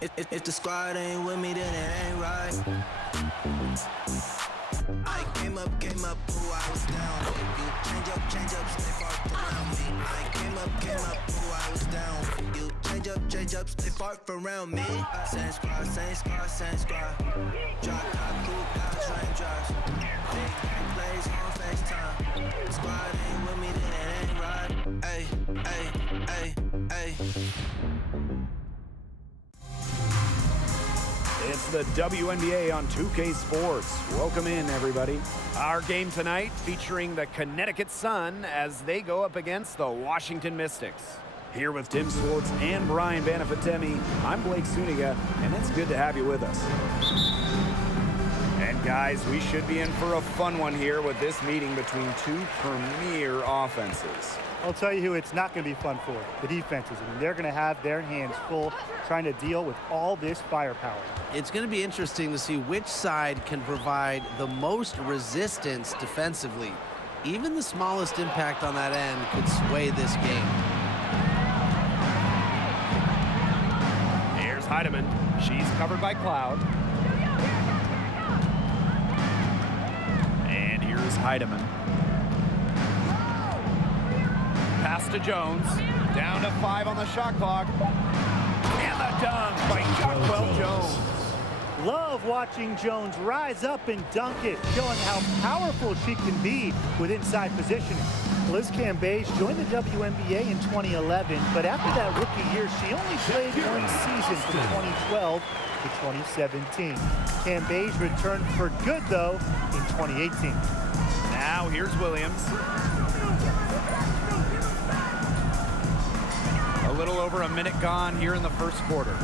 If the squad ain't with me, then it ain't right. I came up, who I was down with. You change up, stay far around me. I came up, who I was down with. You change up, stay far around me. Same squad. Drop top, cool guys, raindrops. Big bang plays on FaceTime. Squad ain't with me, then it ain't right. Ay. It's the WNBA on 2K Sports. Welcome in, everybody. Our game tonight featuring the Connecticut Sun as they go up against the Washington Mystics. Here with Tim Swartz and Brian Banafitemi, I'm Blake Suniga, and it's good to have you with us. And guys, we should be in for a fun one here with this meeting between two premier offenses. I'll tell you who it's not going to be fun for, the defenses. I mean, they're going to have their hands full trying to deal with all this firepower. It's going to be interesting to see which side can provide the most resistance defensively. Even the smallest impact on that end could sway this game. Here's Heidemann. She's covered by Cloud. And here's Heidemann. Pass to Jones. Down to 5 on the shot clock. And the dunk by Jacquel Jones. Love watching Jones rise up and dunk it, showing how powerful she can be with inside positioning. Liz Cambage joined the WNBA in 2011, but after that rookie year, she only played one season from 2012 to 2017. Cambage returned for good, though, in 2018. Now here's Williams. A little over a minute gone here in the first quarter.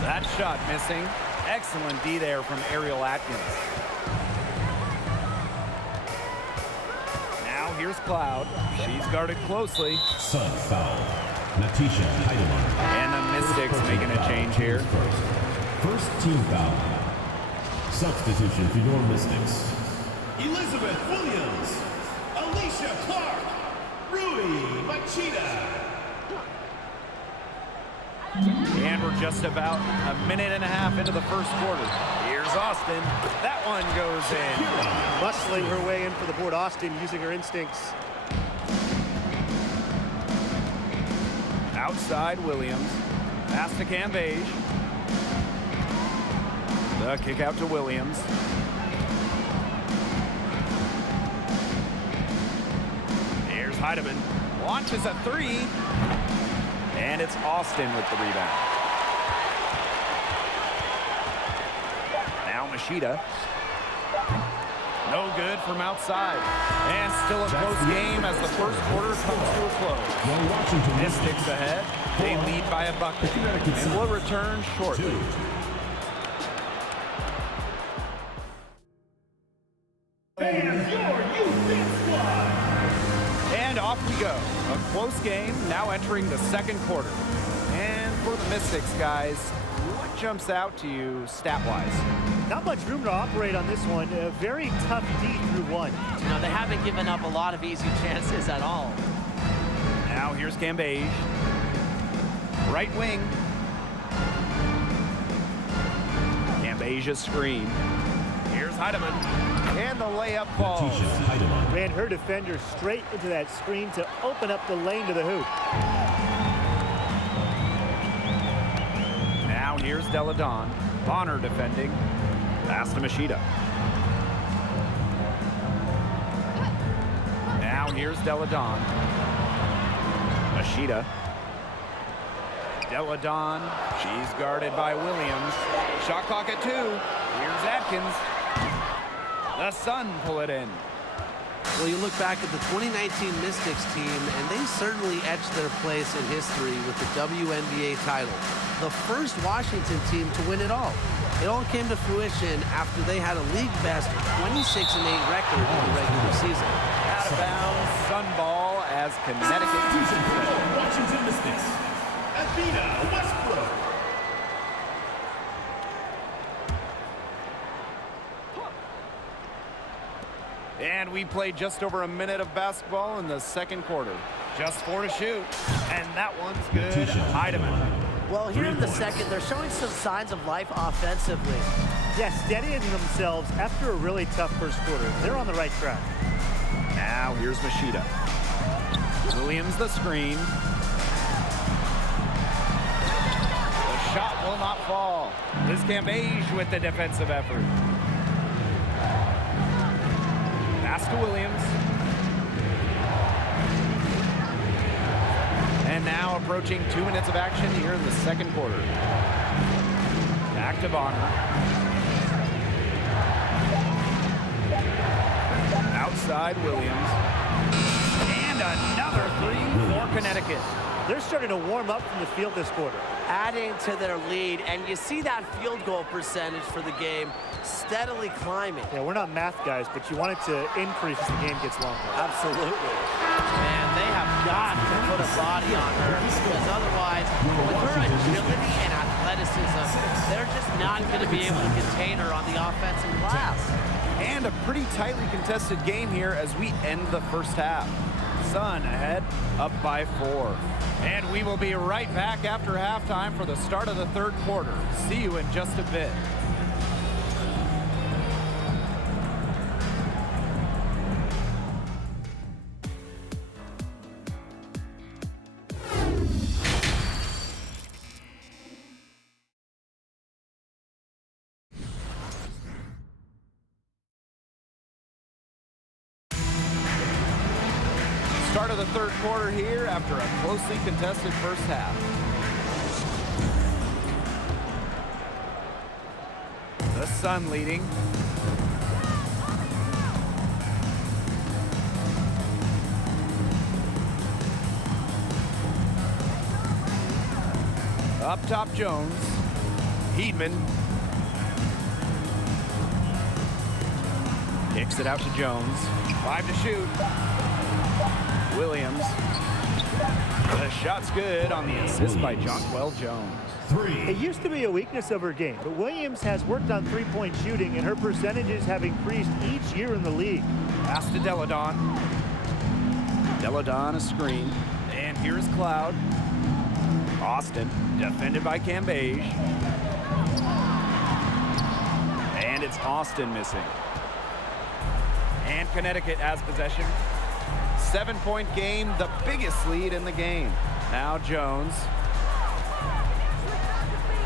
That shot missing. Excellent D there from Ariel Atkins. Now here's Cloud. She's guarded closely. Sun foul. Natisha Heidemann. And the Mystics making a change here. First team foul. Substitution for your Mystics. Elizabeth Williams, Alicia Clark, Rui Machida. And we're just about a minute and a half into the first quarter. Here's Austin. That one goes in. Muscling her way in for the board. Austin using her instincts. Outside Williams. Pass to Cambage. The kick out to Williams. Here's Heidemann. Launches a 3. And it's Austin with the rebound. Now Machida. No good from outside. And still a close game as the first quarter comes to a close. Mystics ahead. They lead by a bucket. And will return shortly. And off we go. A close game now entering the second quarter. And for the Mystics, guys, what jumps out to you stat-wise? Not much room to operate on this one. A very tough D through 1. You know, they haven't given up a lot of easy chances at all. Now here's Cambage. Right wing. Cambage's screen. Here's Heidemann. And the layup falls. Natisha Heidemann. Ran her defender straight into that screen to open up the lane to the hoop. Now here's Deladon. Bonner defending. Pass to Machida. Now here's Deladon. Machida. Deladon. She's guarded by Williams. Shot clock at 2. Here's Atkins. The Sun pull it in. Well, you look back at the 2019 Mystics team, and they certainly etched their place in history with the WNBA title. The first Washington team to win it all. It all came to fruition after they had a league-best 26-8 record in the regular season. Out of bounds, Sun ball as Connecticut. Washington Mystics, Athena Westbrook. And we played just over a minute of basketball in the second quarter. Just 4 to shoot. And that one's good. Heidemann. Well, here in the second, they're showing some signs of life offensively. Yeah, steadying themselves after a really tough first quarter. They're on the right track. Now here's Machida. Williams the screen. The shot will not fall. Liz Cambage with the defensive effort. Pass to Williams. And now approaching 2 minutes of action here in the second quarter. Back to Bonner. Outside Williams. And another three for Connecticut. They're starting to warm up from the field this quarter. Adding to their lead, and you see that field goal percentage for the game steadily climbing. Yeah, we're not math guys, but you want it to increase as the game gets longer. Absolutely. Man, they have got to put a body on her, because otherwise, with her agility and athleticism, they're just not going to be able to contain her on the offensive glass. And a pretty tightly contested game here as we end the first half. Sun ahead, up by 4. And we will be right back after halftime for the start of the third quarter. See you in just a bit. Start of the third quarter here after a closely contested first half. The Sun leading. Up top Jones. Heedman. Kicks it out to Jones. 5 to shoot. Williams. The shot's good on the assist by Jonquel Jones. It used to be a weakness of her game, but Williams has worked on three-point shooting, and her percentages have increased each year in the league. Pass to Deladon. Deladon a screen. And here's Cloud. Austin, defended by Cambage. And it's Austin missing. And Connecticut has possession. 7-point game, the biggest lead in the game. Now Jones.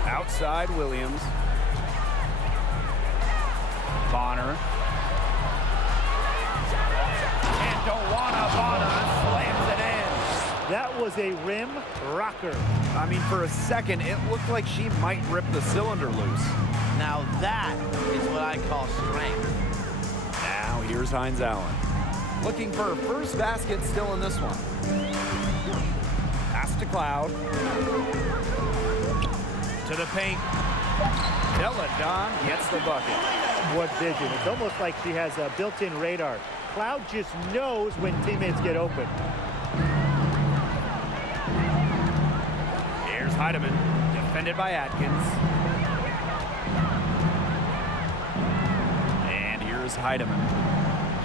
Outside Williams. Bonner. And Bonner slams it in. That was a rim rocker. I mean, for a second, it looked like she might rip the cylinder loose. Now that is what I call strength. Now here's Hines Allen. Looking for her first basket still in this one. Pass to Cloud. To the paint. Deladon gets the bucket. What vision. It's almost like she has a built-in radar. Cloud just knows when teammates get open. Here's Heidemann, defended by Atkins. And here's Heidemann.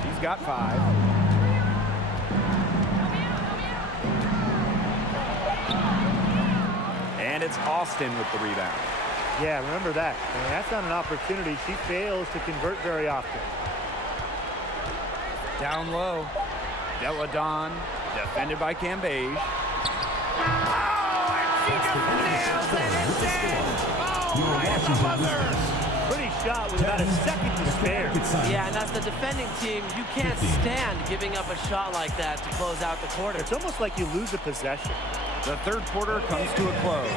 She's got 5. And it's Austin with the rebound. Yeah, remember that. I mean, that's not an opportunity she fails to convert very often. Down low. Deladon, defended by Cambage. Oh, and she just nails it. It's in. Oh, and the buzzer. Pretty shot with about a second to spare. Yeah, and as the defending team, you can't stand giving up a shot like that to close out the quarter. It's almost like you lose a possession. The third quarter comes to a close.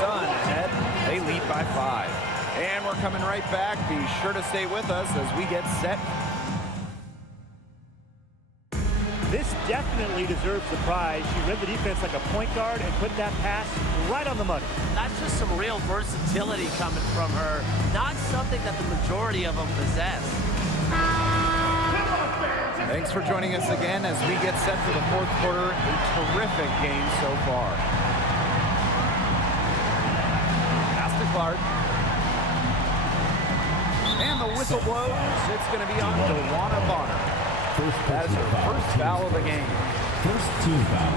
Sun ahead. They lead by 5. And we're coming right back. Be sure to stay with us as we get set. This definitely deserves the prize. She read the defense like a point guard and put that pass right on the money. That's just some real versatility coming from her. Not something that the majority of them possess. Thanks for joining us again as we get set for the fourth quarter. A terrific game so far. Pass to Clark. And the whistle blows. It's going to be on DeWanna Bonner. That is her first foul of the game. First team foul.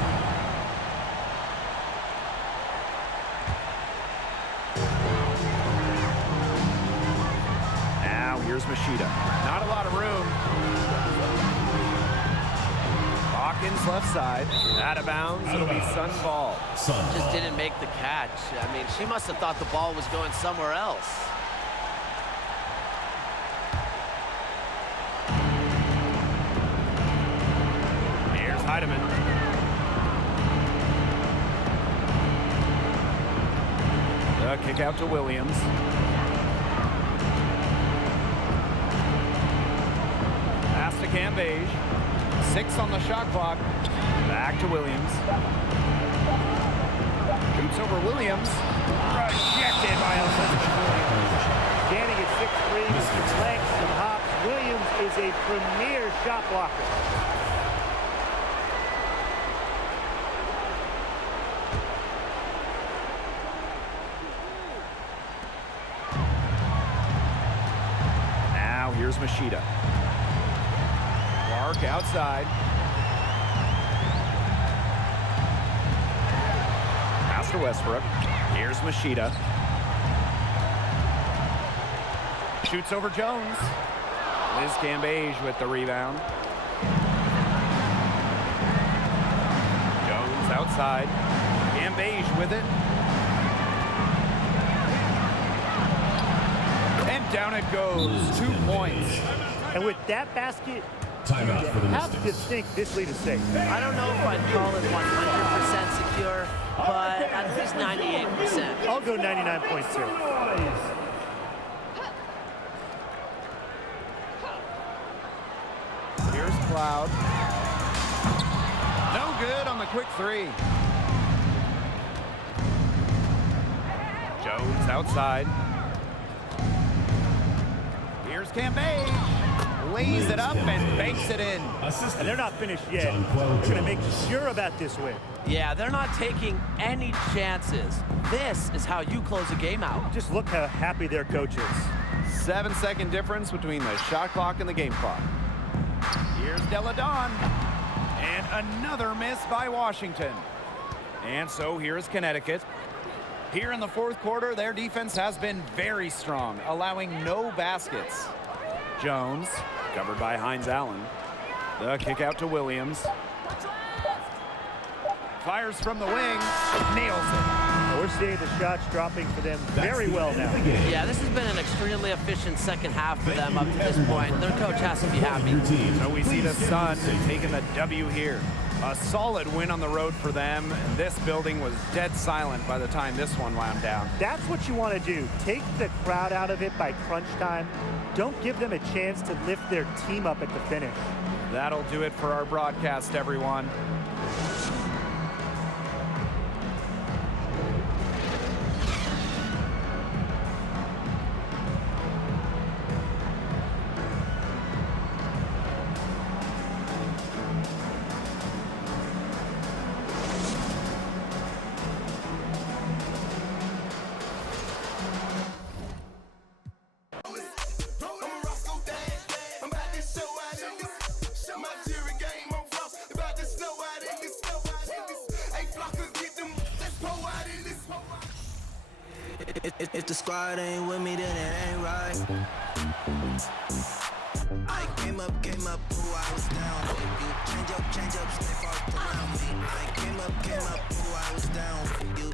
Now here's Machida. Not a lot of room. Hawkins left side. Out of bounds. It'll be Sun ball. Just didn't make the catch. I mean, she must have thought the ball was going somewhere else. Here's Heidemann. The kick out to Williams. Pass to Cambage. 6 on the shot clock. Back to Williams. Shoots over Williams. Rejected by Elizabeth Williams. Standing at 6'3" with some legs, some hops, Williams is a premier shot blocker. Now here's Machida. Clark outside. Pass to Westbrook. Here's Machida. Shoots over Jones. Liz Cambage with the rebound. Jones outside. Cambage with it. And down it goes. 2 points. And with that basket, Timeout for the you have to Mystics. think this lead is safe. I don't know if I'd call it 100% secure, but at least 98%. I'll go 99.2. Here's Cloud. No good on the quick 3. Jones outside. Here's Cambage. Lays it up and banks it in. And they're not finished yet. They're going to make sure about this win. Yeah, they're not taking any chances. This is how you close a game out. Just look how happy their coach is. 7-second difference between the shot clock and the game clock. Here's Delle Donne. And another miss by Washington. And so here's Connecticut. Here in the fourth quarter, their defense has been very strong, allowing no baskets. Jones, covered by Hines Allen. The kick out to Williams. Fires from the wing, nails it. We're seeing the shots dropping for them very well now. Yeah, this has been an extremely efficient second half for them up to this point. Their coach has to be happy. So we see the Sun taking the W here. A solid win on the road for them. This building was dead silent by the time this one wound down. That's what you want to do. Take the crowd out of it by crunch time. Don't give them a chance to lift their team up at the finish. That'll do it for our broadcast, everyone. If the squad ain't with me, then it ain't right. I came up, ooh, I was down. You change up, stay far around me. I came up, ooh, I was down. You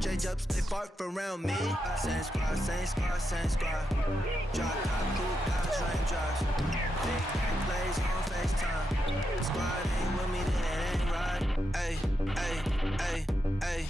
change up, stay far around me. Same squad. Drop top, cool guys, raindrops. Big gang plays on FaceTime. Squad ain't with me, then it ain't right. Ay.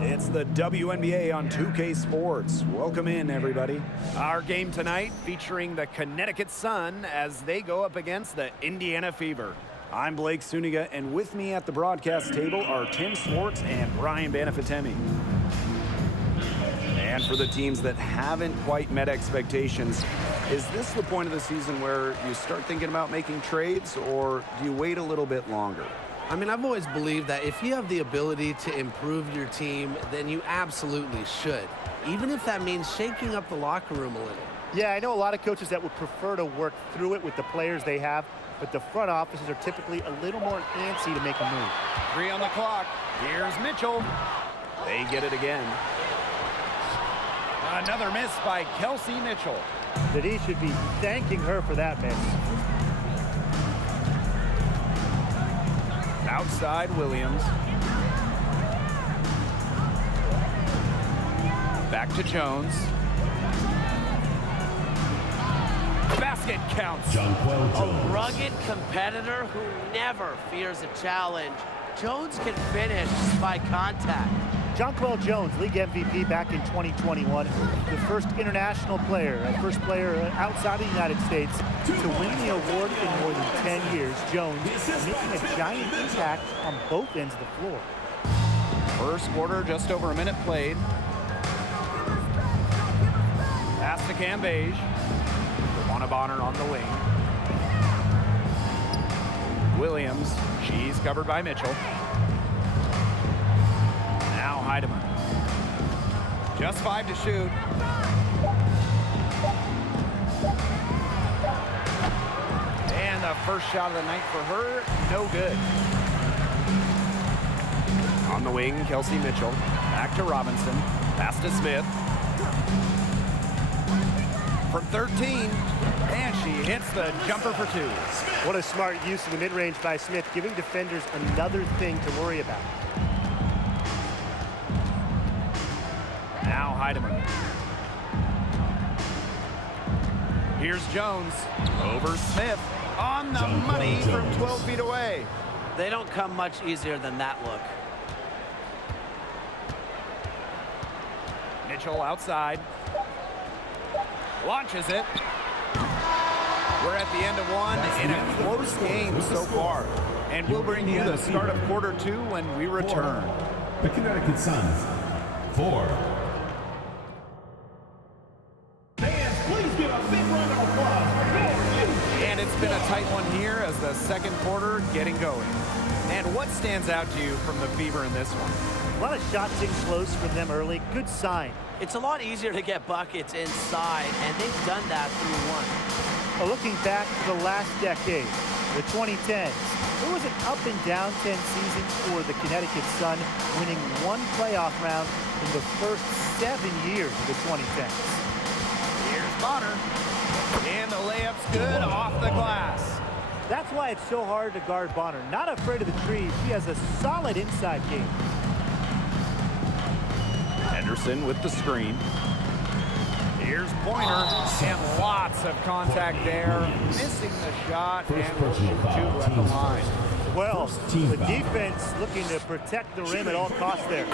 It's the WNBA on 2K Sports. Welcome in, everybody. Our game tonight featuring the Connecticut Sun as they go up against the Indiana Fever. I'm Blake Suniga, and with me at the broadcast table are Tim Swartz and Brian Banafitemi. And for the teams that haven't quite met expectations, is this the point of the season where you start thinking about making trades, or do you wait a little bit longer? I mean, I've always believed that if you have the ability to improve your team, then you absolutely should, even if that means shaking up the locker room a little. Yeah, I know a lot of coaches that would prefer to work through it with the players they have, but the front offices are typically a little more antsy to make a move. 3 on the clock. Here's Mitchell. They get it again. Another miss by Kelsey Mitchell. That he should be thanking her for that miss. Outside Williams. Back to Jones. Basket counts. A rugged competitor who never fears a challenge. Jones can finish by contact. Jonquel Jones, league MVP back in 2021, the first international player, first player outside the United States to win the award in more than 10 years. Jones making a giant impact on both ends of the floor. First quarter, just over a minute played. Pass to Cambage. Luana Bonner on the wing. Williams, she's covered by Mitchell. Now Heidemann. Just 5 to shoot. And the first shot of the night for her, no good. On the wing, Kelsey Mitchell. Back to Robinson. Pass to Smith. From 13, and she hits the jumper for 2. What a smart use of the mid-range by Smith, giving defenders another thing to worry about. Now Heidemann. Here's Jones over Smith on the money from 12 feet away. They don't come much easier than that look. Mitchell outside. Launches it. We're at the end of one in a close game so far. And we'll bring you the start of quarter 2 when we return. The Connecticut Suns, 4. Fans, please give a big round of applause for your And it's been a tight one here as the second quarter getting going. And what stands out to you from the Fever in this one? A lot of shots in close from them early. Good sign. It's a lot easier to get buckets inside, and they've done that through one. Looking back to the last decade, the 2010s, it was an up and down 10 season for the Connecticut Sun, winning one playoff round in the first 7 years of the 2010s. Here's Bonner. And the layup's good off the glass. That's why it's so hard to guard Bonner. Not afraid of the trees. He has a solid inside game. Henderson with the screen. Here's Pointer, and lots of contact there. Missing the shot, and will shoot 2 at the line. Well, the defense looking to protect the rim at all costs there.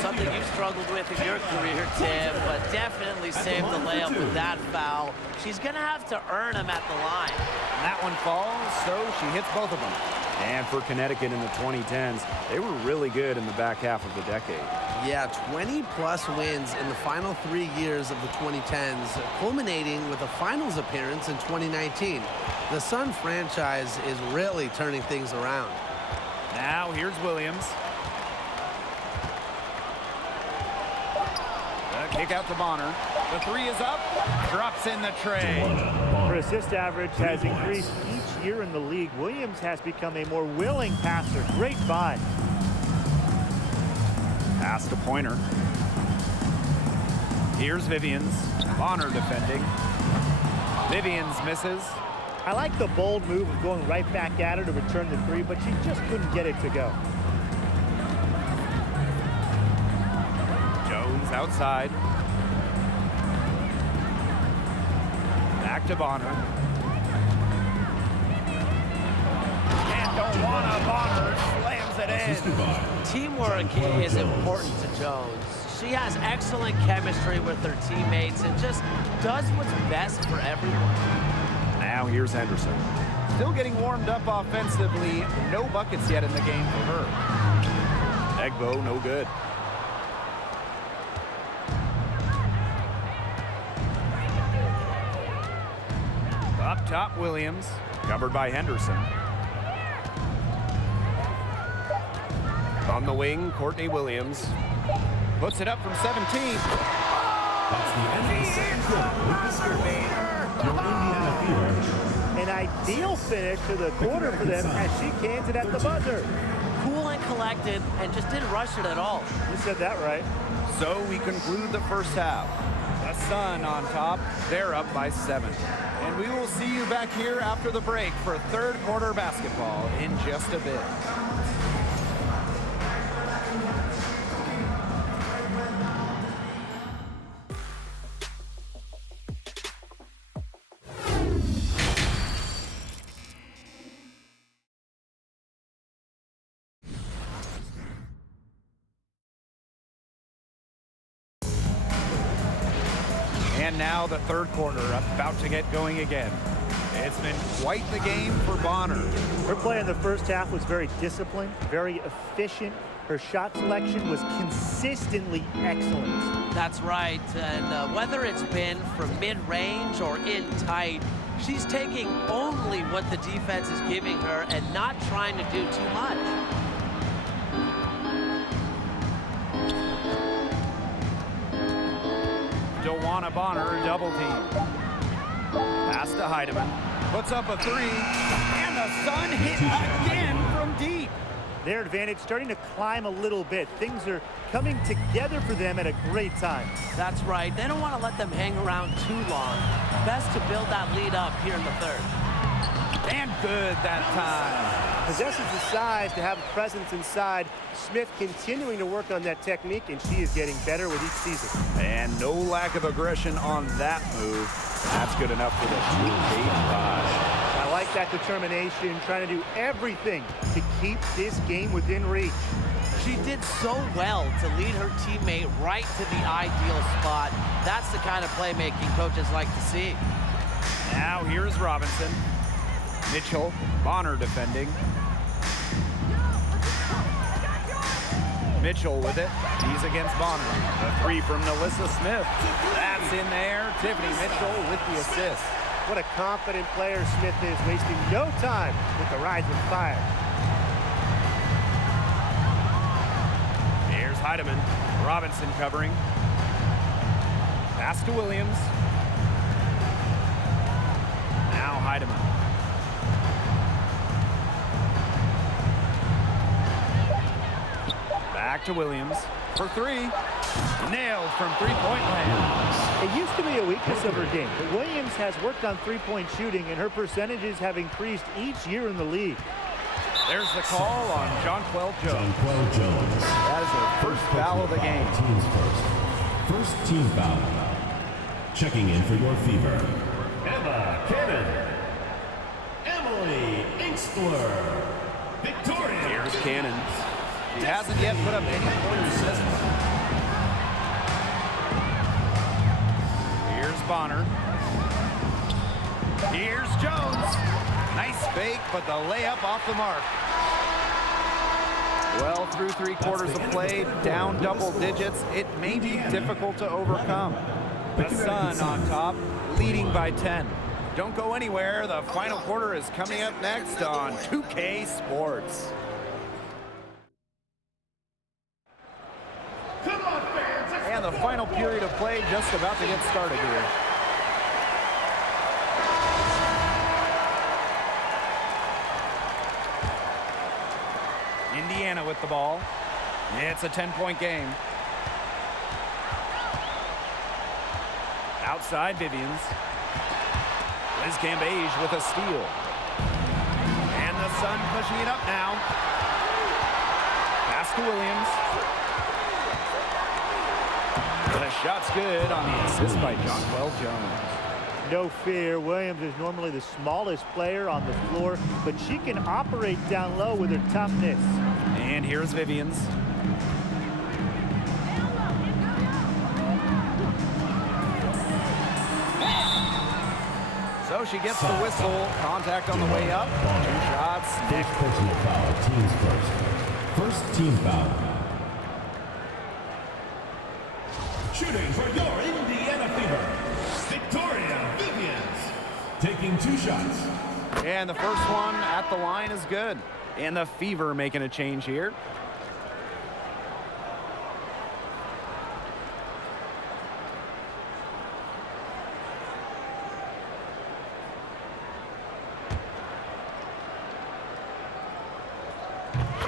Something you've struggled with in your career, Tim, but definitely saved the layup with that foul. She's going to have to earn them at the line. And that one falls, so she hits both of them. And for Connecticut in the 2010s, they were really good in the back half of the decade. Yeah, 20-plus wins in the final 3 years of the 2010s, culminating with a finals appearance in 2019. The Sun franchise is really turning things around. Now here's Williams. The kick out to Bonner. The 3 is up. Drops in the tray. Her assist average has increased each year in the league. Williams has become a more willing passer. Great find. Pass to Pointer. Here's Vivians. Bonner defending. Vivians misses. I like the bold move of going right back at her to return the 3, but she just couldn't get it to go. Jones outside. Back to Bonner. And Luana Bonner slams it in. Teamwork is important to Jones. She has excellent chemistry with her teammates and just does what's best for everyone. Now here's Henderson. Still getting warmed up offensively. No buckets yet in the game for her. Egbo, no good. Up top, Williams. Covered by Henderson. On the wing, Courtney Williams. Puts it up from 17. That's the end of the second quarter with the score. Your Indiana Fever. An ideal finish to the quarter for them as she cans it at the buzzer. Cool and collected and just didn't rush it at all. You said that right. So we conclude the first half. The Sun on top. They're up by 7. And we will see you back here after the break for third quarter basketball in just a bit. And now the third quarter about to get going again. It's been quite the game for Bonner. Her play in the first half was very disciplined, very efficient. Her shot selection was consistently excellent. That's right, and whether it's been from mid-range or in tight, she's taking only what the defense is giving her and not trying to do too much. Dewana Bonner double team. Pass to Heidemann. Puts up a 3. And the Sun hit again from deep. Their advantage starting to climb a little bit. Things are coming together for them at a great time. That's right. They don't want to let them hang around too long. Best to build that lead up here in the third. And good that time. Possesses the size to have a presence inside. Smith continuing to work on that technique, and she is getting better with each season. And no lack of aggression on that move. That's good enough for the 2-8 rush. I like that determination, trying to do everything to keep this game within reach. She did so well to lead her teammate right to the ideal spot. That's the kind of playmaking coaches like to see. Now here's Robinson. Mitchell, Bonner defending. Mitchell with it. He's against Bonner. The 3 from Melissa Smith. That's in there. Tiffany Mitchell with the assist. What a confident player Smith is, wasting no time with the rise with fire. Here's Heidemann. Robinson covering. Pass to Williams. Now Heidemann. Back to Williams for 3. Nailed from three-point land. It used to be a weakness of her game, but Williams has worked on three-point shooting, and her percentages have increased each year in the league. There's the call on Jonquel Jones. Jonquel Jones. That is her first foul of the game. Team's first team foul. Checking in for your Fever. Emma Cannon. Emily Inkstler. Victoria. Here's Cannon. He hasn't yet put up any points this one. Here's Bonner. Here's Jones. Nice fake, but the layup off the mark. Well, through 3 quarters of play, down double digits, it may be difficult to overcome. The Sun on top, leading by 10. Don't go anywhere. The final quarter is coming up next on 2K Sports. Come on, fans. And the final period of play just about to get started here. Indiana with the ball. It's a 10-point game. Outside Vivians. Liz Cambage with a steal. And the Sun pushing it up now. Pass to Williams. The shot's good on the assist by Jonquel Jones. No fear, Williams is normally the smallest player on the floor, but she can operate down low with her toughness. And here's Vivians. So she gets the whistle. Contact on the way up. 2 shots. First personal foul, team's first team foul. Shooting for your Indiana Fever, Victoria Vivians. Taking 2 shots. And the first one at the line is good. And the Fever making a change here.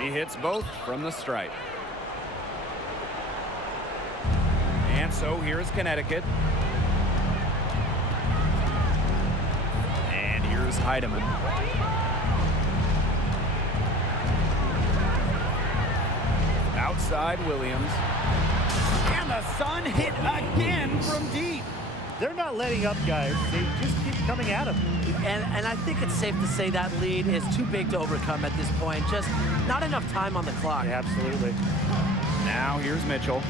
She hits both from the stripe. And so here's Connecticut. And here's Heidemann. Outside Williams. And the Sun hit again from deep. They're not letting up, guys. They just keep coming at them. And I think it's safe to say that lead is too big to overcome at this point. Just not enough time on the clock. Yeah, absolutely. Now here's Mitchell.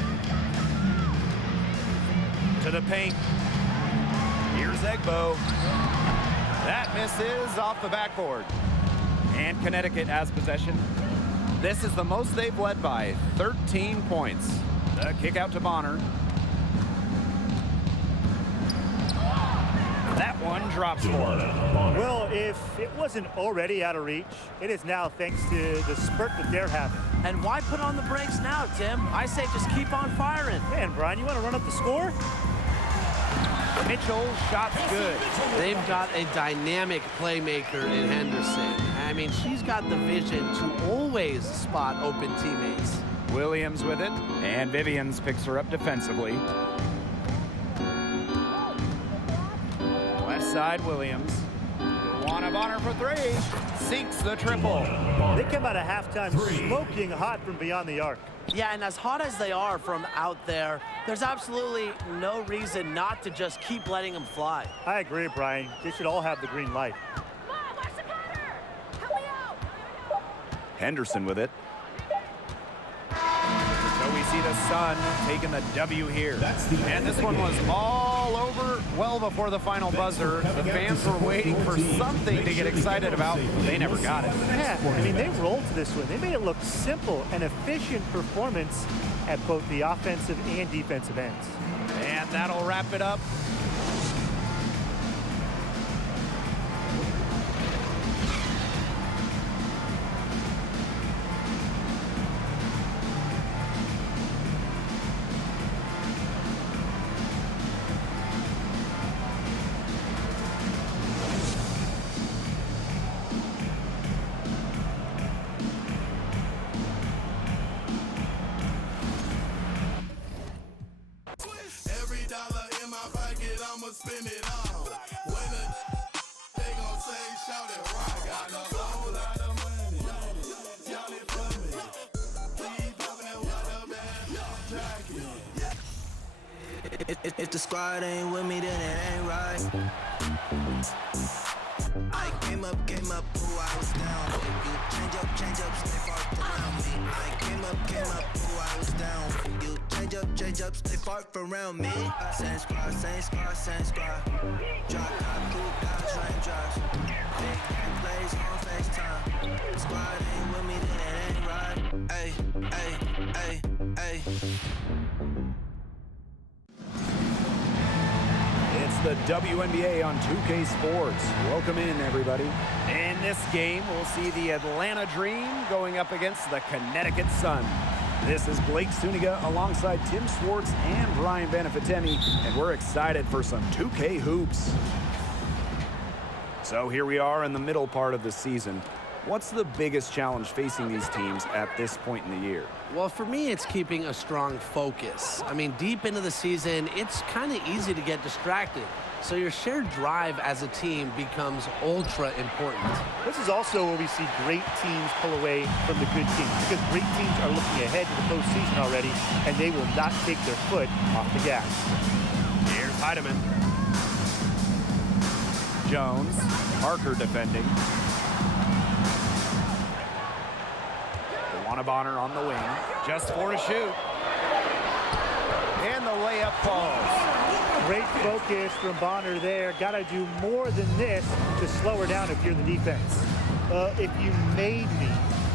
To the paint. Here's Egbo. That misses off the backboard. And Connecticut has possession. This is the most they've led by, 13 points. The kick out to Bonner. That one drops for her. Well, if it wasn't already out of reach, it is now thanks to the spurt that they're having. And why put on the brakes now, Tim? I say just keep on firing. Man, Brian, you want to run up the score? Mitchell, shot's good. They've got a dynamic playmaker in Henderson. I mean, she's got the vision to always spot open teammates. Williams with it, and Vivians picks her up defensively. Left side, Williams. One of honor for three. Sinks the triple. They come out of halftime smoking hot from beyond the arc. Yeah, and as hot as they are from out there, there's absolutely no reason not to just keep letting them fly. I agree, Brian. They should all have the green light. Henderson with it. So we see the Sun taking the W here. And this one was all over well before the final buzzer. The fans were waiting for something to get excited about. They never got it. Yeah, I mean, they rolled to this one. They made it look simple and efficient performance at both the offensive and defensive ends. And that'll wrap it up. Spin it all. When they gon' say, shout it, rock. I got a whole lot of money. Y'all it for me. Please poppin' that water bag. If the squad ain't with me, then it ain't right. I came up, ooh, I was down. You change up, stay far around me. I came up, ooh, I was down. You change up, stay far around me. Same squad. Drop top, cool guys, raindrops. Big game plays on FaceTime. Squad ain't with me, then it ain't right. Ay. It's the WNBA on 2K Sports. Welcome in, everybody. In this game, we'll see the Atlanta Dream going up against the Connecticut Sun. This is Blake Suniga alongside Tim Swartz and Brian Benefitemi, and we're excited for some 2K hoops. So here we are in the middle part of the season. What's the biggest challenge facing these teams at this point in the year? Well, for me, it's keeping a strong focus. I mean, deep into the season, it's kind of easy to get distracted. So your shared drive as a team becomes ultra important. This is also where we see great teams pull away from the good teams, because great teams are looking ahead to the postseason already, and they will not take their foot off the gas. Here's Heidemann. Jones, Parker defending. Bonner on the wing, just for to shoot. And the layup falls. Great focus from Bonner there. Got to do more than this to slow her down if you're the defense. If you made me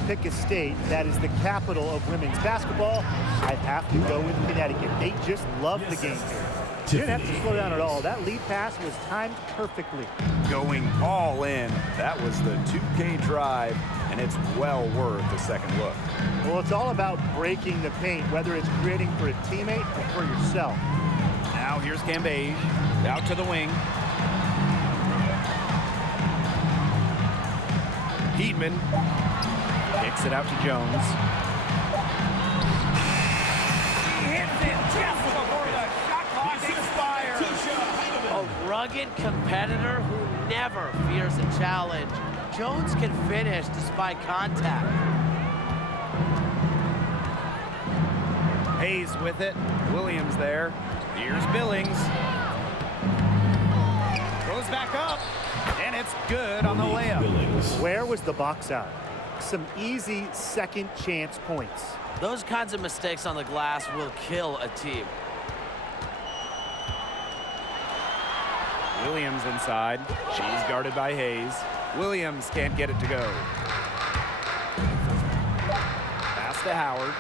pick a state that is the capital of women's basketball, I'd have to go with Connecticut. They just love the game here. You didn't have to slow down at all. That lead pass was timed perfectly. Going all in. That was the 2K drive, and it's well worth a second look. Well, it's all about breaking the paint, whether it's creating for a teammate or for yourself. Now here's Cambage, out to the wing. Heatman. Kicks it out to Jones. He hits it just before the shot clock expires. A rugged competitor who never fears a challenge. Jones can finish despite contact. Hayes with it. Williams there. Here's Billings. Goes back up, and it's good on the layup. Where was the box out? Some easy second chance points. Those kinds of mistakes on the glass will kill a team. Williams inside. She's guarded by Hayes. Williams can't get it to go. Pass to Howard.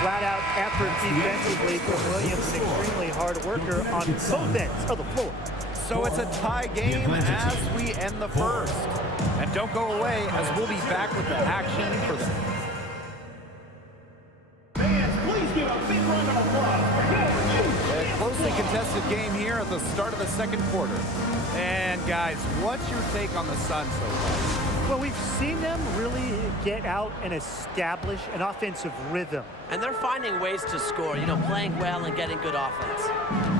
Flat-out effort defensively from Williams, an extremely hard worker on both ends of the floor. So it's a tie game as we end the first. And don't go away, as we'll be back with the action for the... Fans, please give a big round of applause for your A closely contested game here at the start of the second quarter. And guys, what's your take on the Sun so far? Well, we've seen them really get out and establish an offensive rhythm. And they're finding ways to score, you know, playing well and getting good offense.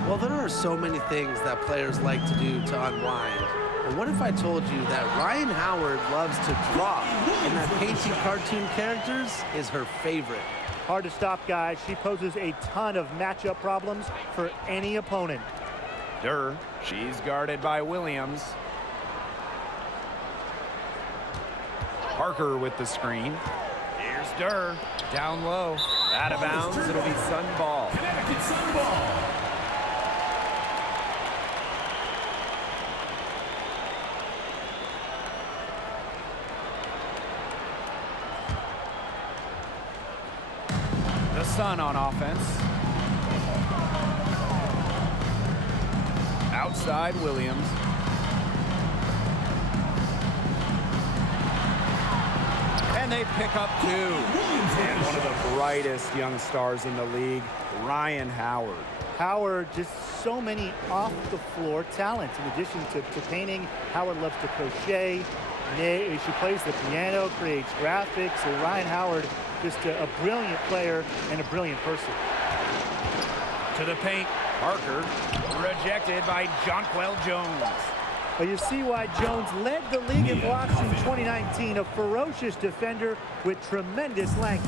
Well, there are so many things that players like to do to unwind. But what if I told you that Ryan Howard loves to draw, and that painting cartoon characters is her favorite? Hard to stop, guys. She poses a ton of matchup problems for any opponent. Durr, she's guarded by Williams. Parker with the screen. Here's Durr, down low, out of bounds. It'll be Sun ball. Connecticut Sun ball. The Sun on offense. Outside Williams. And they pick up two. And one of the brightest young stars in the league, Ryan Howard. Howard, just so many off-the-floor talents. In addition to painting, Howard loves to crochet. She plays the piano, creates graphics. So Ryan Howard, just a brilliant player and a brilliant person. To the paint, Parker, rejected by Jonquel Jones. Well, you see why Jones led the league in blocks in 2019, a ferocious defender with tremendous length.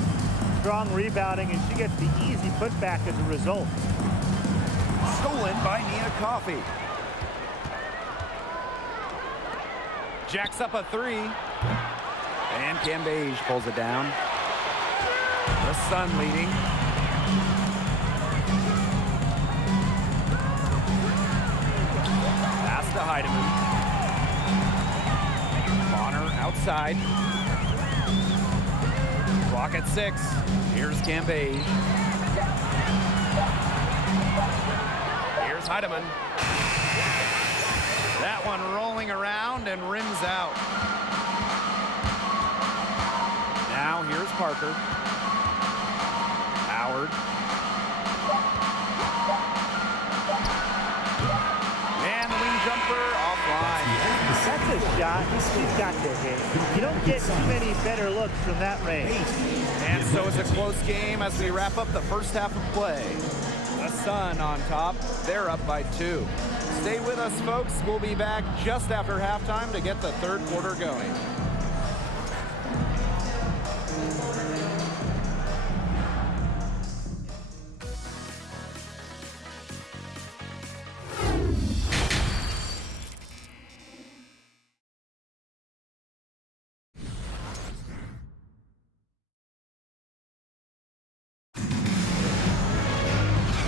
Strong rebounding, and she gets the easy putback as a result. Stolen by Nia Coffey. Jacks up a three. And Cambage pulls it down. The Sun leading. Pass to Heidemann. Bonner outside. Clock at 6. Here's Cambage. Here's Heidemann. That one rolling around and rims out. Now here's Parker. Howard. And the wing jumper offline. That's a shot she's got to hit. You don't get too many better looks from that range. And so it's a close game as we wrap up the first half of play. The Sun on top. They're up by 2. Stay with us, folks. We'll be back just after halftime to get the third quarter going.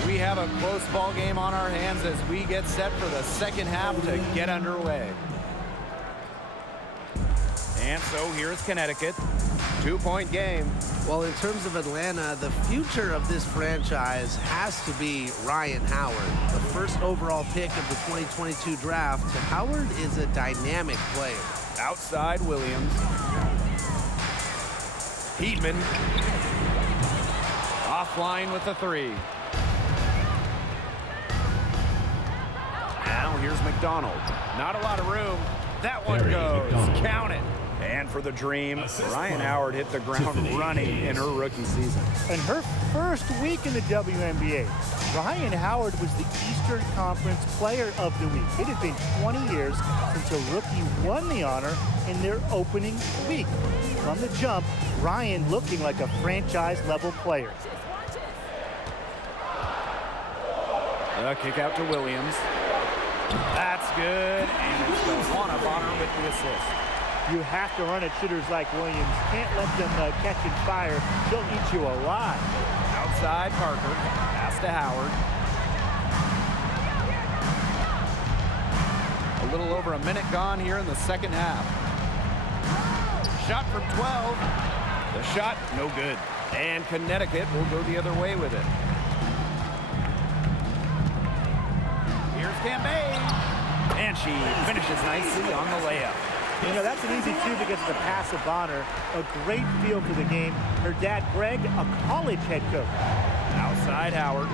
We have a close ball game on our hands as we get set for the second half to get underway. And so here's Connecticut. 2-point game. Well, in terms of Atlanta, the future of this franchise has to be Ryan Howard, the first overall pick of the 2022 draft. Howard is a dynamic player. Outside Williams. Heatman. Offline with the 3. Now here's McDonald. Not a lot of room. That one goes. Count it. And for the Dream, Ryan Howard hit the ground running in her rookie season. In her first week in the WNBA, Ryan Howard was the Eastern Conference Player of the Week. It had been 20 years since a rookie won the honor in their opening week. From the jump, Ryan looking like a franchise-level player. A kick out to Williams. That's good, and it's Tawana Bonner with the assist. You have to run at shooters like Williams. Can't let them catch and fire. They'll eat you alive. Outside Parker, pass to Howard. A little over a minute gone here in the second half. Shot from 12. The shot, no good. And Connecticut will go the other way with it. Here's Cambay. And she finishes nicely on the layup. You know, that's an easy two because of the pass of Bonner. A great feel for the game. Her dad, Greg, a college head coach. Outside Howard.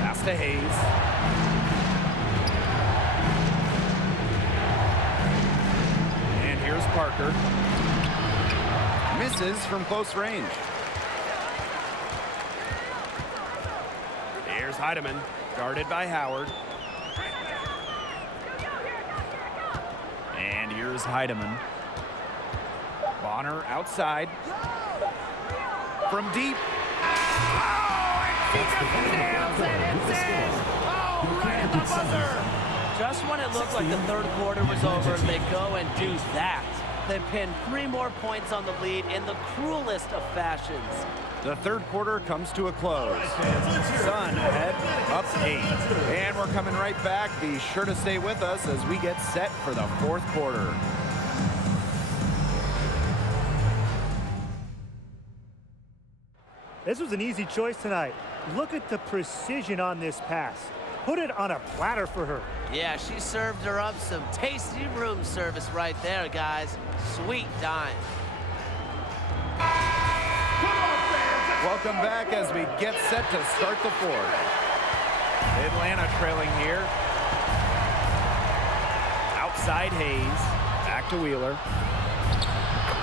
Pass to Hayes. And here's Parker. Misses from close range. Here's Heidemann, guarded by Howard. And here's Heidemann. Bonner outside. From deep. Oh, and she just nails it. It's in. Oh, right at the buzzer. Just when it looked like the third quarter was over, they go and do that. They pin 3 more points on the lead in the cruelest of fashions. The third quarter comes to a close. Sun ahead, up 8. And we're coming right back. Be sure to stay with us as we get set for the fourth quarter. This was an easy choice tonight. Look at the precision on this pass. Put it on a platter for her. Yeah, she served her up some tasty room service right there, guys. Sweet dime. Welcome back as we get set to start the fourth. Atlanta trailing here. Outside Hayes. Back to Wheeler.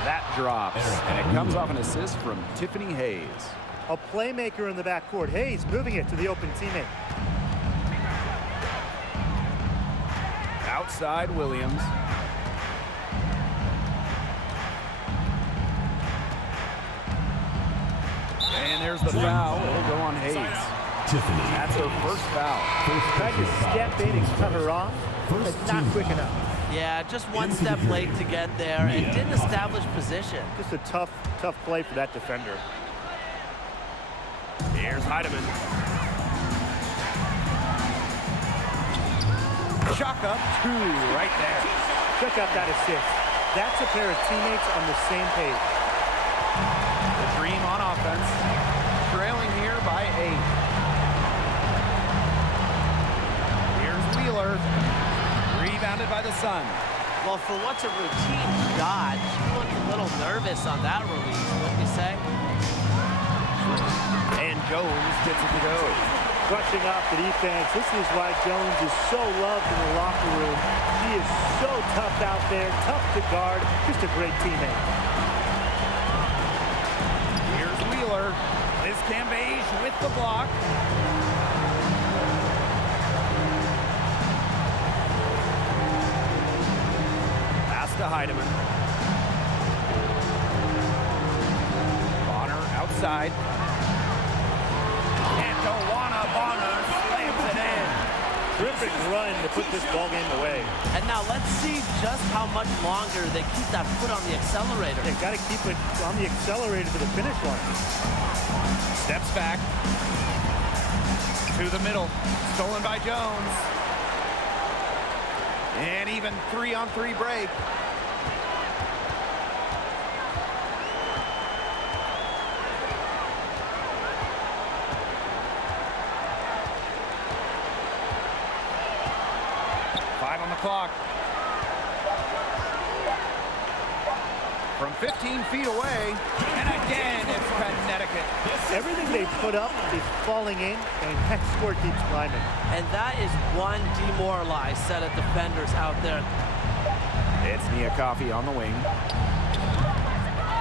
That drops. And it comes off an assist from Tiffany Hayes. A playmaker in the backcourt. Hayes moving it to the open teammate. Outside Williams. And there's the foul. It'll go on Hayes. That's her first foul. Tried to step in and cut her off, but not quick enough. Yeah, just one step late to get there and didn't establish position. Just a tough play for that defender. Here's Heidemann. Chuck up 2 right there. Check out that assist. That's a pair of teammates on the same page. The Dream on offense, trailing here by 8. Here's Wheeler, rebounded by the Sun. Well, for what's a routine shot, she looked a little nervous on that release, wouldn't you say? And Jones gets it to go. Rushing off the defense. This is why Jones is so loved in the locker room. She is so tough out there, tough to guard, just a great teammate. Here's Wheeler. Liz Cambage with the block. Pass to Heidemann. Bonner outside. And Tawana Bonner slams it in. Terrific run to put this ball game away. And now let's see just how much longer they keep that foot on the accelerator. They've got to keep it on the accelerator to the finish line. Steps back. To the middle. Stolen by Jones. And even 3-on-3 break. On the clock. From 15 feet away, and again, it's Connecticut. Everything they put up is falling in, and that score keeps climbing. And that is one demoralized set of defenders out there. It's Nia Coffey on the wing.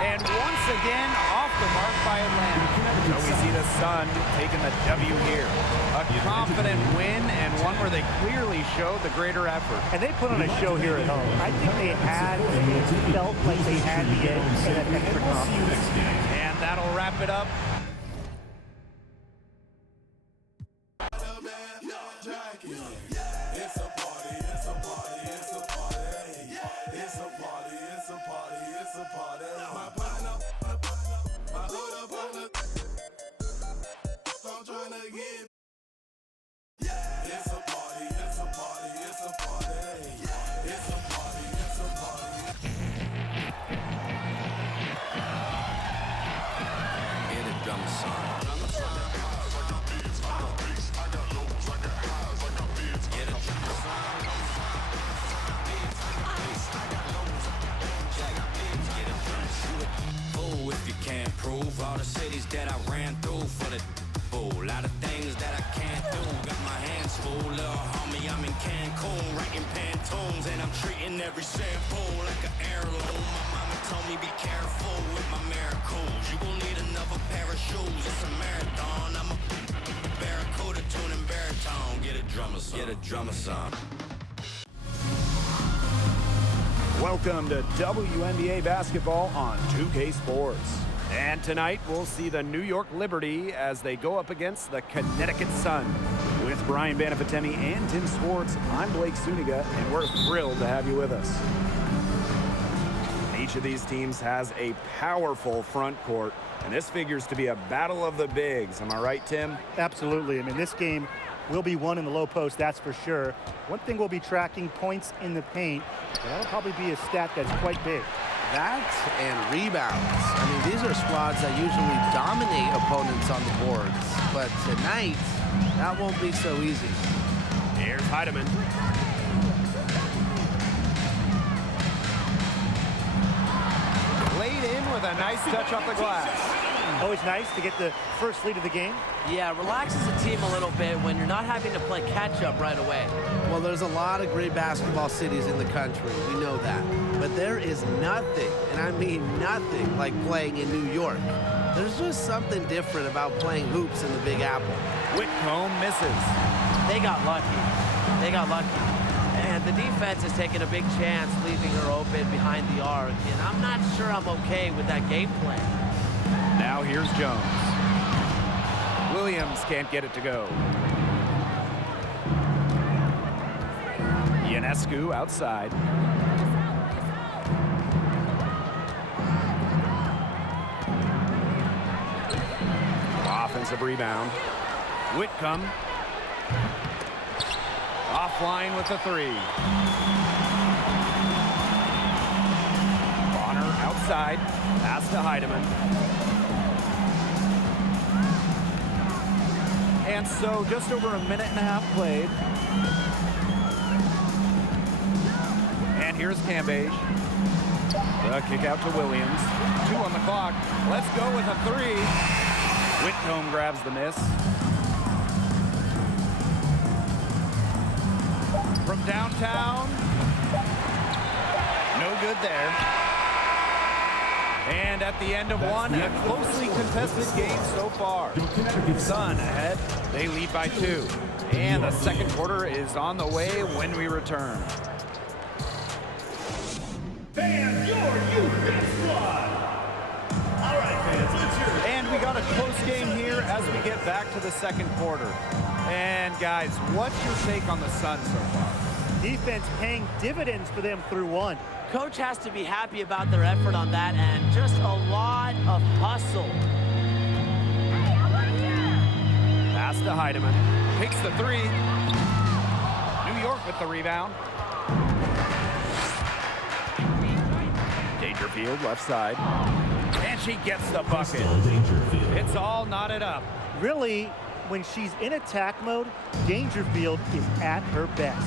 And once again, off the mark by Atlanta. So we see the Sun taking the W here. A confident win and one where they clearly showed the greater effort. And they put on a show here at home. I think they felt like they had the edge and that extra confidence. And that'll wrap it up. If you can't prove all the cities that I ran through for the a lot of things that I can't do. Got my hands full, little homie. I'm in Cancun, writing Pantones, and I'm treating every shampoo like an heirloom. My mama told me be careful with my miracles. You gon' need another pair of shoes. It's a marathon. I'm a barracuda tuning baritone. Get a drummer song. Get a drummer song. Welcome to WNBA basketball on 2K Sports. And tonight we'll see the New York Liberty as they go up against the Connecticut Sun. With Brian Banafitemi and Tim Swartz, I'm Blake Suniga, and we're thrilled to have you with us. Each of these teams has a powerful front court, and this figures to be a battle of the bigs. Am I right, Tim? Absolutely. I mean, this game will be won in the low post, that's for sure. One thing we'll be tracking, points in the paint. That'll probably be a stat that's quite big. That and rebounds. I mean, these are squads that usually dominate opponents on the boards. But tonight, that won't be so easy. Here's Heidemann. Laid in with a nice touch off the glass. Always nice to get the first lead of the game. Yeah, relaxes the team a little bit when you're not having to play catch-up right away. Well, there's a lot of great basketball cities in the country. We know that. But there is nothing, and I mean nothing, like playing in New York. There's just something different about playing hoops in the Big Apple. Whitcomb misses. They got lucky. They got lucky. And the defense is taking a big chance, leaving her open behind the arc. And I'm not sure I'm okay with that game plan. Now here's Jones. Williams can't get it to go. Ionescu outside. Offensive rebound. Whitcomb. Offline with the three. Bonner outside. Pass to Heidemann. And so just over a minute and a half played. And here's Cambage. The kick out to Williams. 2 on the clock. Let's go with a 3. Whitcomb grabs the miss. From downtown. No good there. And at the end of one, a closely contested game so far. Sun ahead. They lead by 2. And the second quarter is on the way when we return. Fans, your youth squad. All right, fans, let's hear it. And we got a close game here as we get back to the second quarter. And guys, what's your take on the Sun so far? Defense paying dividends for them through one. Coach has to be happy about their effort on that end. Just a lot of hustle. Pass to Heidemann. Takes the 3. New York with the rebound. Dangerfield left side. And she gets the bucket. It's all knotted up. Really, when she's in attack mode, Dangerfield is at her best.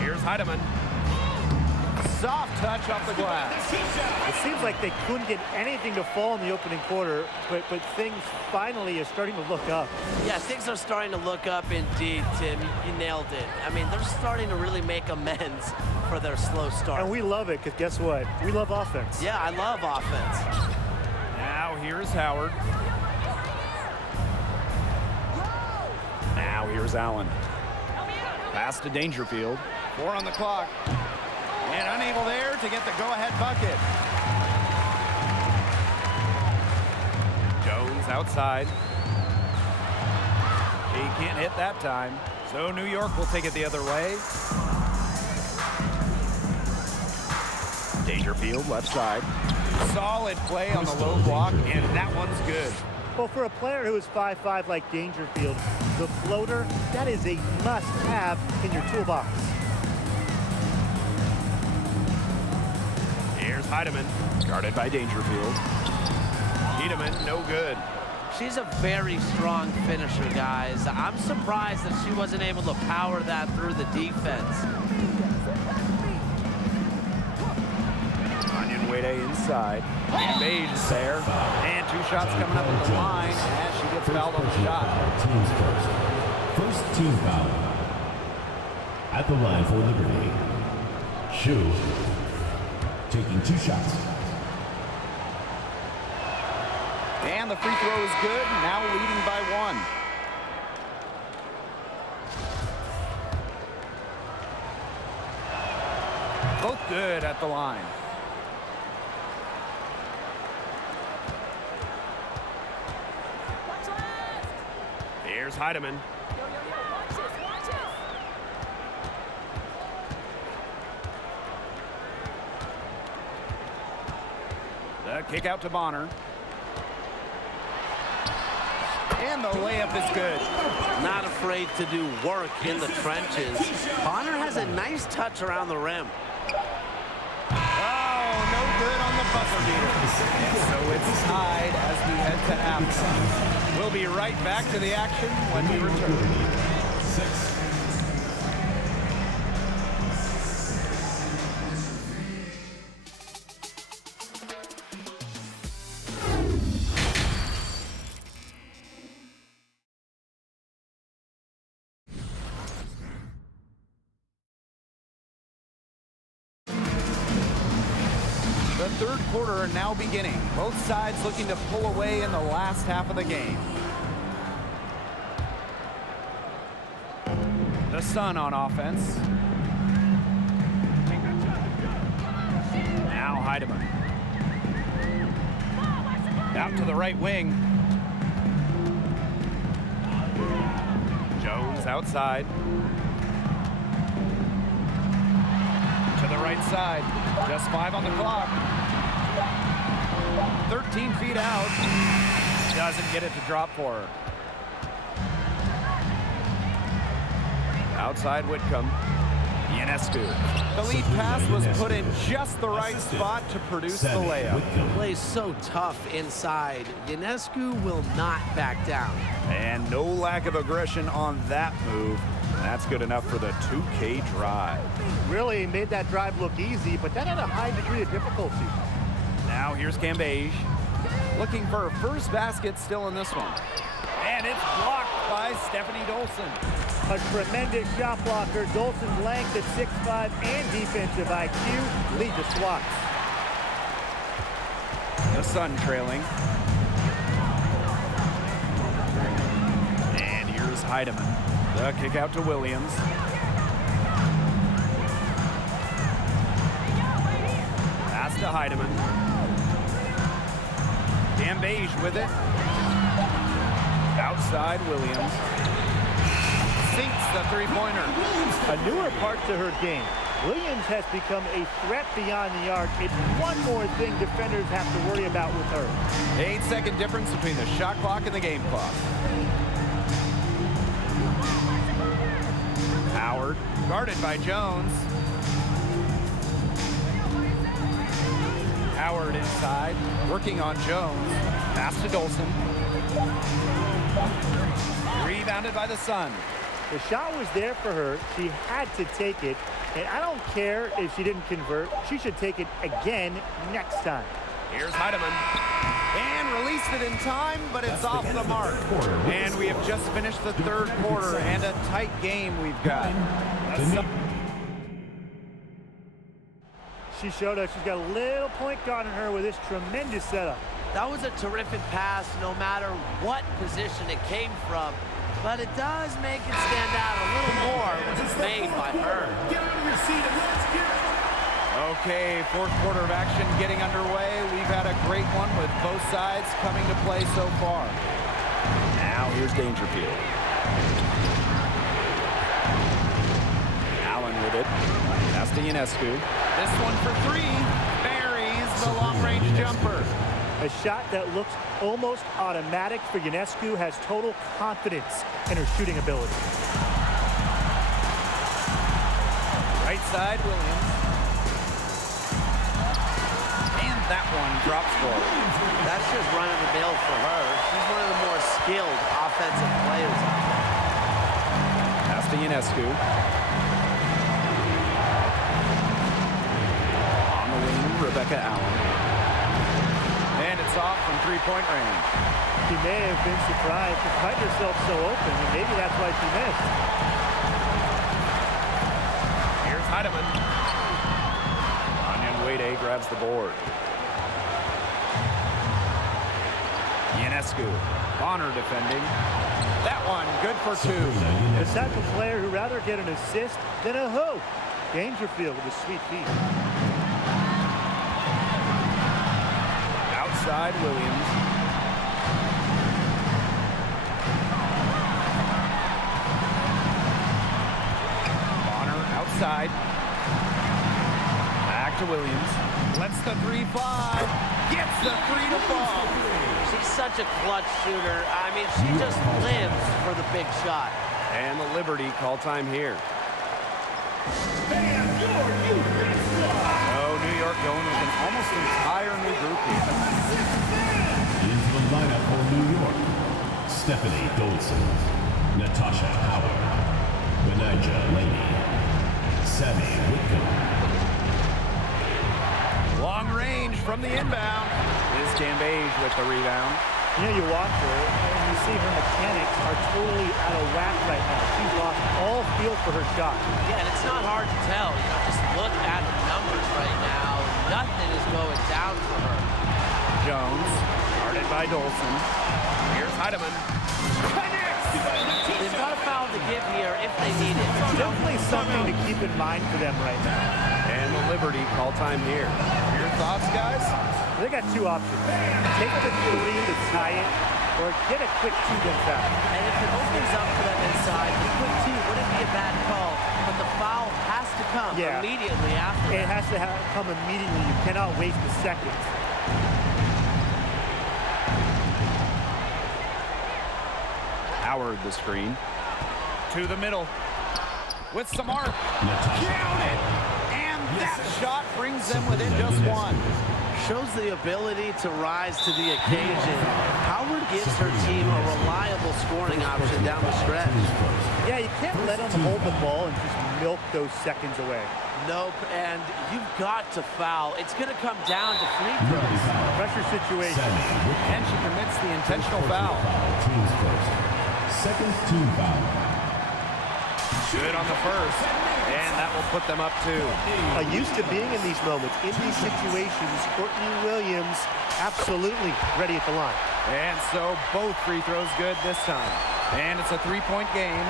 Here's Heidemann. Soft touch off the glass. It seems like they couldn't get anything to fall in the opening quarter, but things finally are starting to look up. Yeah, things are starting to look up indeed, Tim. You nailed it. I mean, they're starting to really make amends for their slow start. And we love it, because guess what? We love offense. Yeah, I love offense. Now here's Howard. Now here's Allen. Pass to Dangerfield. 4 on the clock. And unable there to get the go-ahead bucket. Jones outside. He can't hit that time. So New York will take it the other way. Dangerfield left side. Solid play on the low block, and that one's good. Well, for a player who is 5'5" like Dangerfield, the floater, that is a must-have in your toolbox. Here's Heidemann, guarded by Dangerfield. Heidemann, no good. She's a very strong finisher, guys. I'm surprised that she wasn't able to power that through the defense. Wade inside. Beige is there. And 2 shots coming up at the line as she gets fouled on the shot. Teams first team foul. At the line for Liberty. Shu taking 2 shots. And the free throw is good, now leading by 1. Both good at the line. Here's Heidemann. The kick out to Bonner. And the layup is good. Not afraid to do work in the trenches. Bonner has a nice touch around the rim. Oh, no good on the buzzer beater. And so it's tied as we head to halftime. We'll be right back to the action when we return. 6. The third quarter now beginning. Both sides looking to pull away in the last half of the game. The Sun on offense. Now Heidemann. Out to the right wing. Jones outside. To the right side. Just 5 on the clock. 13 feet out. Doesn't get it to drop for her. Outside Whitcomb. Ionescu. The lead pass was put in just the right spot to produce the layup. Plays so tough inside. Ionescu will not back down. And no lack of aggression on that move. That's good enough for the 2K drive. Really made that drive look easy, but that had a high degree of difficulty. Now here's Cambage. Looking for her first basket still in this one. And it's blocked by Stephanie Dolson. A tremendous shot blocker. Dolson's length at 6'5" and defensive IQ lead the SWATs. The Sun trailing. And here's Heidemann. The kick out to Williams. Pass to Heidemann. Cambage with it. Outside Williams. Sinks the three-pointer. A newer part to her game. Williams has become a threat beyond the arc. It's one more thing defenders have to worry about with her. 8-second difference between the shot clock and the game clock. Howard, guarded by Jones. Howard inside, working on Jones. Pass to Dolson. Rebounded by the Sun. The shot was there for her. She had to take it. And I don't care if she didn't convert. She should take it again next time. Here's Heidemann. And released it in time, but it's off the mark. And we have just finished the third quarter, and a tight game we've got. She showed us she's got a little point guard in her with this tremendous setup. That was a terrific pass, no matter what position it came from. But it does make it stand out a little more when it's made by her. Get out of your seat and let's get it. Okay, fourth quarter of action getting underway. We've had a great one with both sides coming to play so far. Now here's Dangerfield. Allen with it. Pass to Ionescu. This one for three. Buries the long-range jumper. A shot that looks almost automatic for Ionescu, has total confidence in her shooting ability. Right side, Williams. And that one drops forward. That's just run-of-the-mill for her. She's one of the more skilled offensive players out there. Pass to Ionescu. On the wing, Rebecca Allen. And it's off from three-point range. She may have been surprised to find herself so open, and maybe that's why she missed. Here's Heidemann. Anya Wade grabs the board. Ionescu. Bonner defending. That one, good for two. The type of player who'd rather get an assist than a hoop. Dangerfield with his sweet feet. Outside, Williams. Bonner outside. Back to Williams. Lets the three fly. Gets the three to fall. She's such a clutch shooter. I mean, she just lives for the big shot. And the Liberty call time here. And your defense squad. Oh, New York going with an almost entire new group here. Into the lineup for New York: Stephanie Goldson, Natasha Howard, Benija Laney, Sammy Whitcomb. Long range from the inbound. Is Cambage with the rebound. You know, you watch her, and you see her mechanics are totally out of whack right now. She's lost all feel for her shot. Yeah, and it's not hard to tell. You know, just look at her numbers right now. Nothing is going down for her. Jones, guarded by Dolson. Here's Heidemann. They've got a foul to give here if they need it. Definitely something to keep in mind for them right now. And the Liberty call time here. Your thoughts, guys? They got two options. Take the three to tie it, or get a quick two-gun foul. And if it opens up for them inside, the quick two wouldn't be a bad call. But the foul has to come immediately after. It has to come immediately. You cannot waste the seconds. Howard the screen. To the middle. With some arc. Count it! And that shot brings them within just one. Shows the ability to rise to the occasion. Howard gives her team a reliable scoring option down the stretch. Yeah, you can't let them hold the ball and just milk those seconds away. Nope, and you've got to foul. It's going to come down to free throws. Pressure situation. And she commits the intentional foul. Teams first. Second team foul. Good on the first. And that will put them up two. Used to being in these moments, in these situations, Courtney Williams absolutely ready at the line. And so both free throws good this time. And it's a three-point game.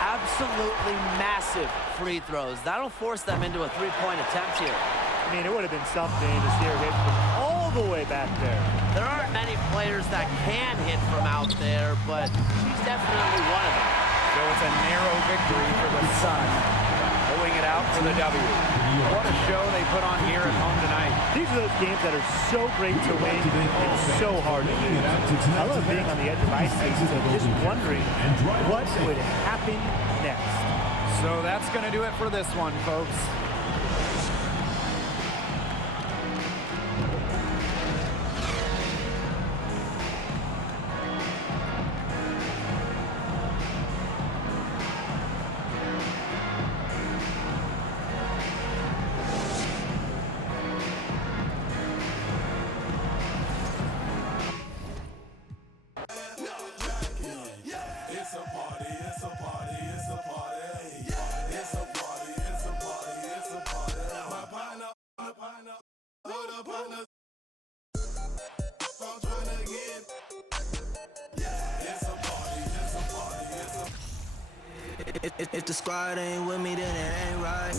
Absolutely massive free throws. That'll force them into a three-point attempt here. I mean, it would have been something to see her hit from all the way back there. There aren't many players that can hit from out there, but she's definitely one of them. So it's a narrow victory for the Sun, pulling it out for the W. What a show they put on here at home tonight. These are those games that are so great to win and so hard to lose. I love being on the edge of my seat, so just wondering what would happen next. So that's going to do it for this one, folks. If the squad ain't with me, then it ain't right.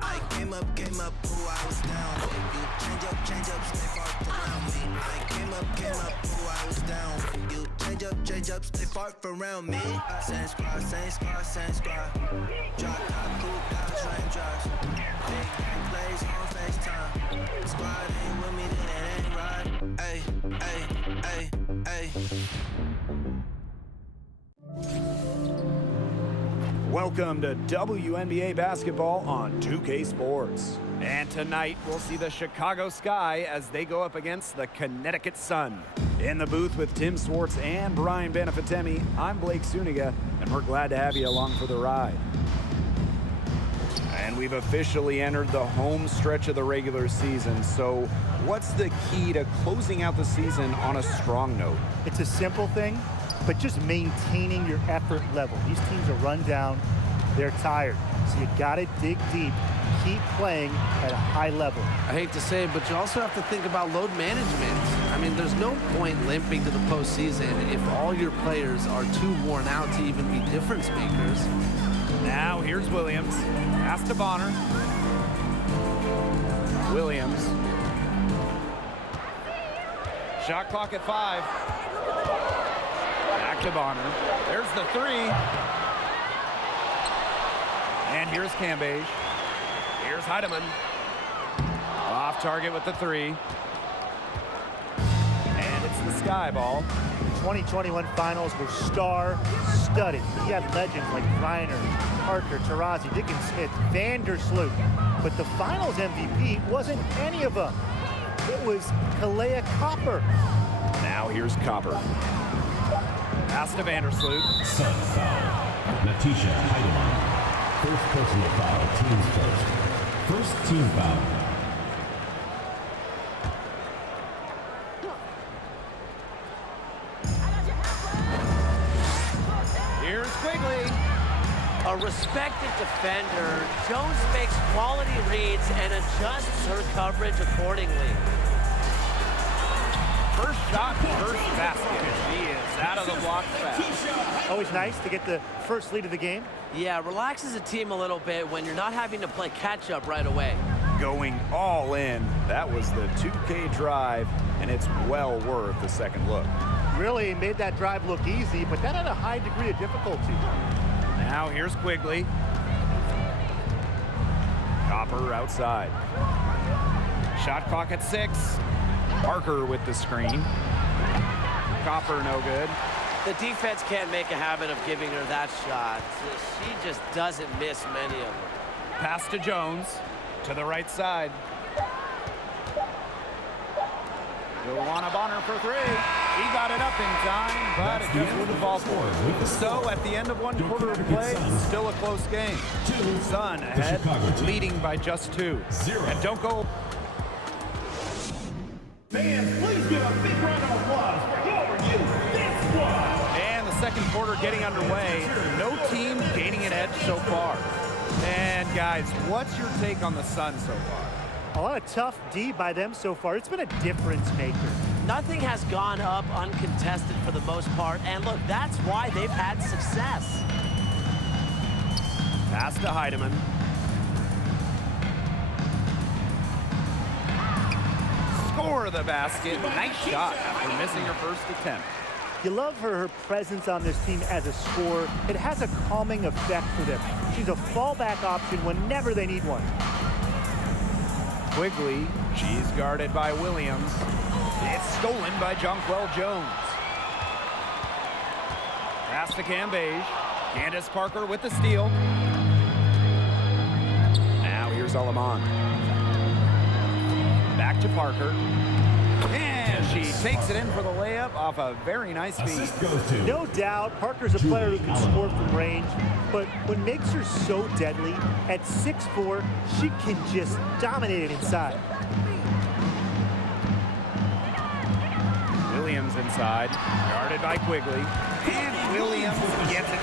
I came up, ooh, I was down. You change up, stay far around me. I came up, ooh, I was down. You change up, stay far around me. Same squad. Drop top, cool guys, raindrops. Big bang plays on FaceTime. Squad ain't with me, then it ain't right. Ay. Welcome to WNBA basketball on 2K Sports. And tonight we'll see the Chicago Sky as they go up against the Connecticut Sun. In the booth with Tim Swartz and Brian Benefitemi, I'm Blake Suniga, and we're glad to have you along for the ride. And we've officially entered the home stretch of the regular season, so what's the key to closing out the season on a strong note? It's a simple thing, but just maintaining your effort level. These teams are run down, they're tired, so you gotta dig deep, keep playing at a high level. I hate to say it, but you also have to think about load management. I mean, there's no point limping to the postseason if all your players are too worn out to even be difference makers. Now here's Williams, pass to Bonner. Williams. Shot clock at 5. Back to Bonner. There's the 3. And here's Cambage. Here's Heidemann. Off target with the 3. And it's the Sky ball. 2021 finals were star-studded. You had legends like Reiner, Parker, Taurasi, Dickens Smith, Vandersloot. But the finals MVP wasn't any of them. It was Kalea Copper. Now here's Copper. Pass to Vandersloot. Sun foul. Natisha Heidemann. First personal foul, team's first. First team foul. Here's Quigley. A respected defender, Jones makes quality reads and adjusts her coverage accordingly. First shot, first basket. She is out of the block fast. Always nice to get the first lead of the game. Yeah, relaxes a team a little bit when you're not having to play catch-up right away. Going all in. That was the 2K drive, and it's well worth the second look. Really made that drive look easy, but that had a high degree of difficulty. Now here's Quigley. Copper outside. Shot clock at 6. Parker with the screen. Copper no good. The defense can't make a habit of giving her that shot. She just doesn't miss many of them. Pass to Jones. To the right side. Joanna Bonner for 3. He got it up in time, but it just wouldn't fall for it. So at the end of one quarter of play, still a close game. Sun ahead, leading by just 2. And don't go. Fans, please give a big round of applause for your youth squad. And the second quarter getting underway. No team gaining an edge so far. And guys, what's your take on the Sun so far? A lot of tough D by them so far. It's been a difference maker. Nothing has gone up uncontested for the most part, and look, that's why they've had success. Pass to Heidemann. Score the basket. Nice shot after missing her first attempt. You love her presence on this team as a scorer. It has a calming effect for them. She's a fallback option whenever they need one. Quigley, she's guarded by Williams. It's stolen by Jonquel Jones. Pass to Cambage. Candace Parker with the steal. Now here's Alaman. Back to Parker. And she takes it in for the layup off a very nice feed. No doubt, Parker's a player who can score from range, but what makes her so deadly, at 6'4", she can just dominate it inside. Williams inside, guarded by Quigley. And Williams gets it.